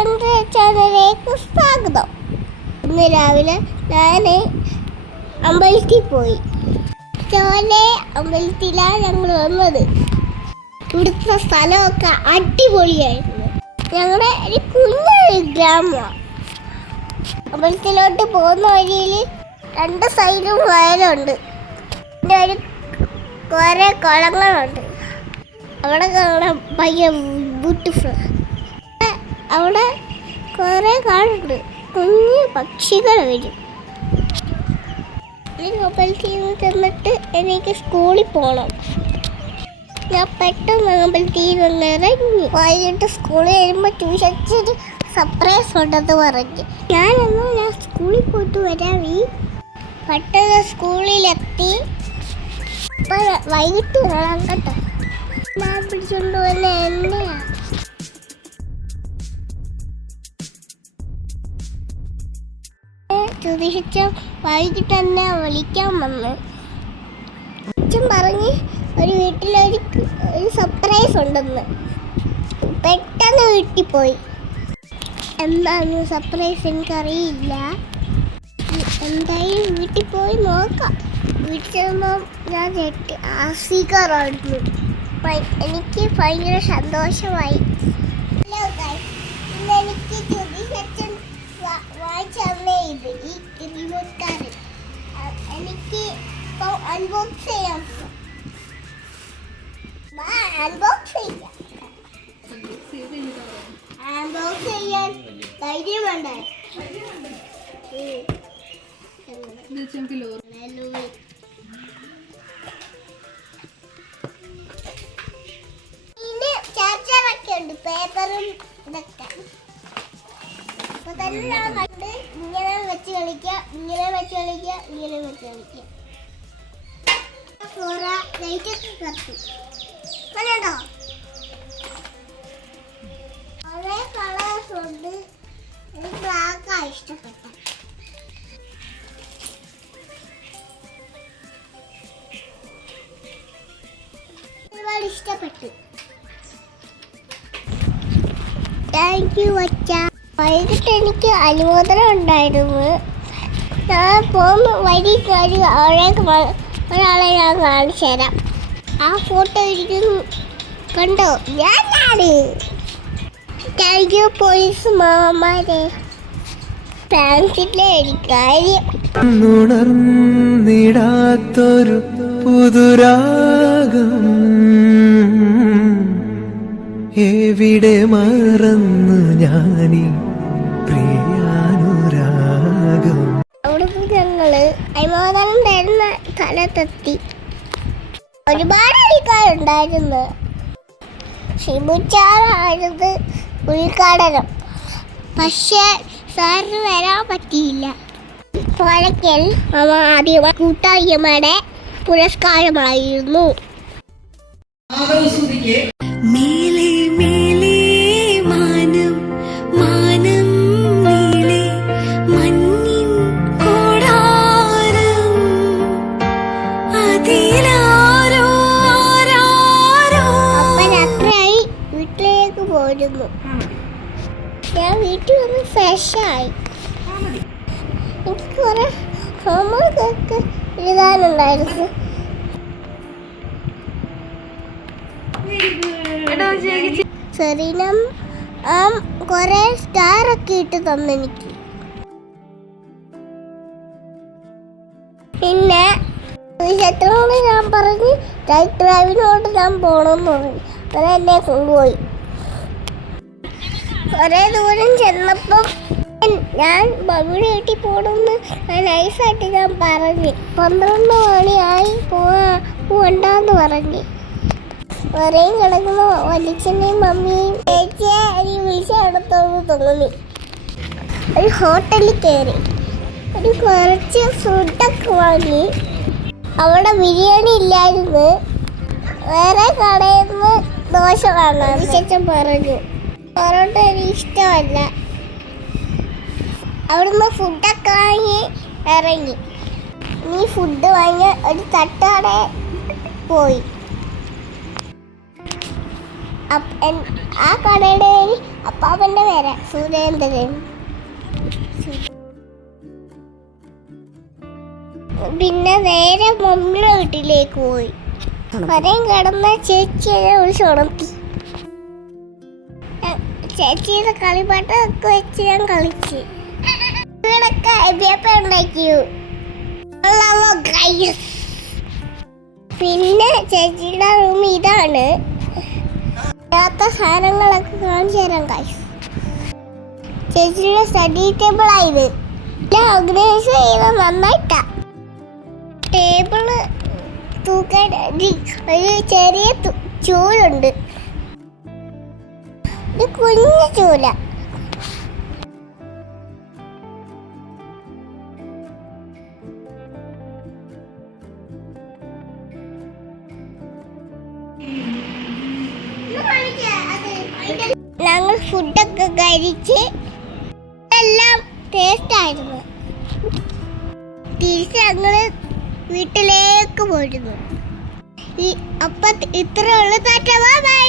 എൻ്റെ ചാനലിലേക്ക് സ്വാഗതം. ഇന്ന് രാവിലെ ഞാൻ അമ്പലത്തിൽ പോയി. ചോലെ അമ്പലത്തിലാണ് ഞങ്ങൾ വന്നത്. ഇവിടുത്തെ സ്ഥലമൊക്കെ അടിപൊളിയായിരുന്നു. ഞങ്ങളുടെ ഒരു കുഞ്ഞൊരു ഗ്രാമമാണ്. അമ്പലത്തിലോട്ട് പോകുന്ന വഴിയിൽ രണ്ട് സൈഡും വയലുണ്ട്. പിന്നെ കുറേ കുളങ്ങളുണ്ട്. അവിടെ കാണാൻ ഭയങ്കര ബ്യൂട്ടിഫുൾ. അവിടെ കുറേ കാണുന്നുണ്ട്. കുഞ്ഞു പക്ഷികൾ വരും. അമ്പലത്തിൽ നിന്ന് ചെന്നിട്ട് എനിക്ക് സ്കൂളിൽ പോകണം. ഞാൻ പെട്ടെന്ന് അമ്പലത്തിൽ നിന്ന് ഇറങ്ങി. വൈകിട്ട് സ്കൂളിൽ വരുമ്പോൾ ട്യൂഷന് സർപ്രൈസ് ഉണ്ടെന്ന് പറഞ്ഞു. ഞാൻ സ്കൂളിൽ പോയിട്ട് വരാവി. പെട്ടെന്ന് സ്കൂളിലെത്തി. ഇപ്പം വൈകിട്ട് വരാം കേട്ടോ. ഞാൻ പിടിച്ചോണ്ട് വന്ന എന്നെയാണ്. സുധീഷ വൈകിട്ട് തന്നെ വിളിക്കാൻ വന്ന്. അച്ഛൻ പറഞ്ഞ് ഒരു വീട്ടിലൊരു സർപ്രൈസ് ഉണ്ടെന്ന്. പെട്ടെന്ന് വീട്ടിൽ പോയി. എന്താണ് സർപ്രൈസ് എനിക്കറിയില്ല. എന്തായാലും വീട്ടിൽ പോയി നോക്കാം. വീട്ടിൽ ചെല്ലുമ്പോൾ ഞാൻ ആസ്വദിക്കാറായിരുന്നു. എനിക്ക് ഭയങ്കര സന്തോഷമായി. ഹലോ ഗൈസ്, ഇന്ന് എനിക്ക് സുധീഷ് വായിച്ചു തന്നേ ഇത് ഈ റിമോട്ട് കാർഡ് എനിക്ക് ഇപ്പോൾ അൺബോക്സ് ചെയ്യാം. അൺബോക്സ് ചെയ്യാൻ ധൈര്യം വേണ്ട. ഇതിന് ചാർജറൊക്കെ ഉണ്ട്, പേപ്പറും ഇതൊക്കെ. അപ്പൊ തന്നെ ഞാൻ കണ്ട് ഇങ്ങനെ വെച്ച് കളിക്കുക, ഇങ്ങനെ വെച്ച് കളിക്കുക, ഇങ്ങനെ വെച്ച് കളിക്കുക. ഫ്ലോറ ലൈറ്റൊക്കെ കത്തും. കണ്ടോ, കുറേ കളേഴ്സ് ഉണ്ട്. എനിക്ക് ബ്ലാക്കാണ് ഇഷ്ടപ്പെട്ട. ഒരുപാട് ഇഷ്ടപ്പെട്ടു. താങ്ക് യു അച്ഛ. വൈകിട്ട് എനിക്ക് അനുമോദനം ഉണ്ടായിരുന്നു. ഞാൻ പോകുന്ന വഴി ഒരാളെ ഞാൻ കാണിച്ചു തരാം. ആ ഫോട്ടോ ഇരിക്കുന്നു, കണ്ടോ? ഞാനാണ്. താങ്ക് യു പോലീസ് മാമാരെ. താങ്ക്സിലെ ഒരു കാര്യം. ഉണർന്നിടാത്തൊരു പുതുരാഗം എവിടെ മറന്നു ഞാനീ പ്രിയാനുരാഗം. അവിടുന്ന് ഞങ്ങള് അനുമോദനം തരുന്ന സ്ഥലത്തെത്തി. ഒരുപാട് ആൾക്കാരുണ്ടായിരുന്നു. ഷിബുച്ചാറായിരുന്നു ഉദ്ഘാടനം. പക്ഷേ സാറിന് വരാൻ പറ്റിയില്ല. പോലക്കൽ ആദ്യ കൂട്ടായ്മയുടെ പുരസ്കാരമായിരുന്നു. മേലെ മേലെ മാനം മാനം നീളെ മഞ്ഞിൻ കൂടാരം അതിലാരോ ആരാരോ. അപ്പം രാത്രിയായി വീട്ടിലേക്ക് പോരുന്നു. ഞാൻ വീട്ടിൽ വന്ന് ഫ്രഷായി. എനിക്ക് കുറെ ഹോംവർക്കൊക്കെ എഴുതാനുണ്ടായിരുന്നു. സെറീനം കുറെ സ്റ്റാറൊക്കെ ഇട്ട് തന്നെനിക്ക്. പിന്നെ ക്ഷേത്രത്തോട് ഞാൻ പറഞ്ഞ് റൈറ്റ് ഡ്രൈവിനോട് ഞാൻ പോകണമെന്ന് പറഞ്ഞു. അങ്ങനെ എന്നെ കൊണ്ടുപോയി. കുറേ ദൂരം ചെന്നപ്പം ഞാൻ ബബിയുടെ വീട്ടിൽ പോകണമെന്ന് നൈസായിട്ട് ഞാൻ പറഞ്ഞ്. 12 മണിയായി പോകണ്ടെന്ന് പറഞ്ഞ്. വേറെയും കിടക്കുന്ന വലിച്ചനെയും മമ്മിയും ചേച്ചിയെ എനിക്ക് വിളിച്ചെടുത്തോന്ന് തോന്നി. ഒരു ഹോട്ടലിൽ കയറി കുറച്ച് ഫുഡൊക്കെ വാങ്ങി. അവിടെ ബിരിയാണി ഇല്ലായിരുന്നു. വേറെ കടയിൽ നിന്ന് ദോശ വാങ്ങാൻ ചേച്ചൻ പറഞ്ഞു. പൊറോട്ട എനിക്ക് ഇഷ്ടമല്ല. അവിടുന്ന് ഫുഡൊക്കെ വാങ്ങി ഇറങ്ങി. നീ ഫുഡ് വാങ്ങിയ ഒരു തട്ടുകട പോയി. ആ കടയുടെ പേര് അപ്പാപ്പൻ്റെ പേരാ സുരേന്ദ്രൻ. പിന്നെ നേരെ മമ്മിയുടെ വീട്ടിലേക്ക് പോയി. വരെയും കിടന്ന ചേച്ചിയെ വിളിച്ച് ഉണർത്തി. ചേച്ചിയുടെ കളിപ്പാട്ടൊക്കെ വെച്ച് ഞാൻ കളിച്ച് ഇവിടൊക്കെ അരിയപ്പം ഉണ്ടാക്കിയോ. പിന്നെ ചേച്ചിയുടെ റൂം ഇതാണ്. സാധനങ്ങളൊക്കെ കാണിച്ചു തരാം ഗൈസ്. ചേച്ചിയുടെ സ്റ്റഡി ടേബിൾ ആയത് ഓർഗനൈസ് ചെയ്ത് നന്നായിട്ടാ. ടേബിള് തൂക്കാൻ ഒരു ചെറിയ ചൂലുണ്ട്, ഒരു കുഞ്ഞു ചൂല. ഞങ്ങൾ ഫുഡൊക്കെ കഴിച്ച് എല്ലാം ടേസ്റ്റ് ആയിരുന്നു. തിരിച്ച് ഞങ്ങള് വീട്ടിലേക്ക് പോയിരുന്നു. അപ്പം ഇത്രയുള്ള ടാറ്റ ബൈ.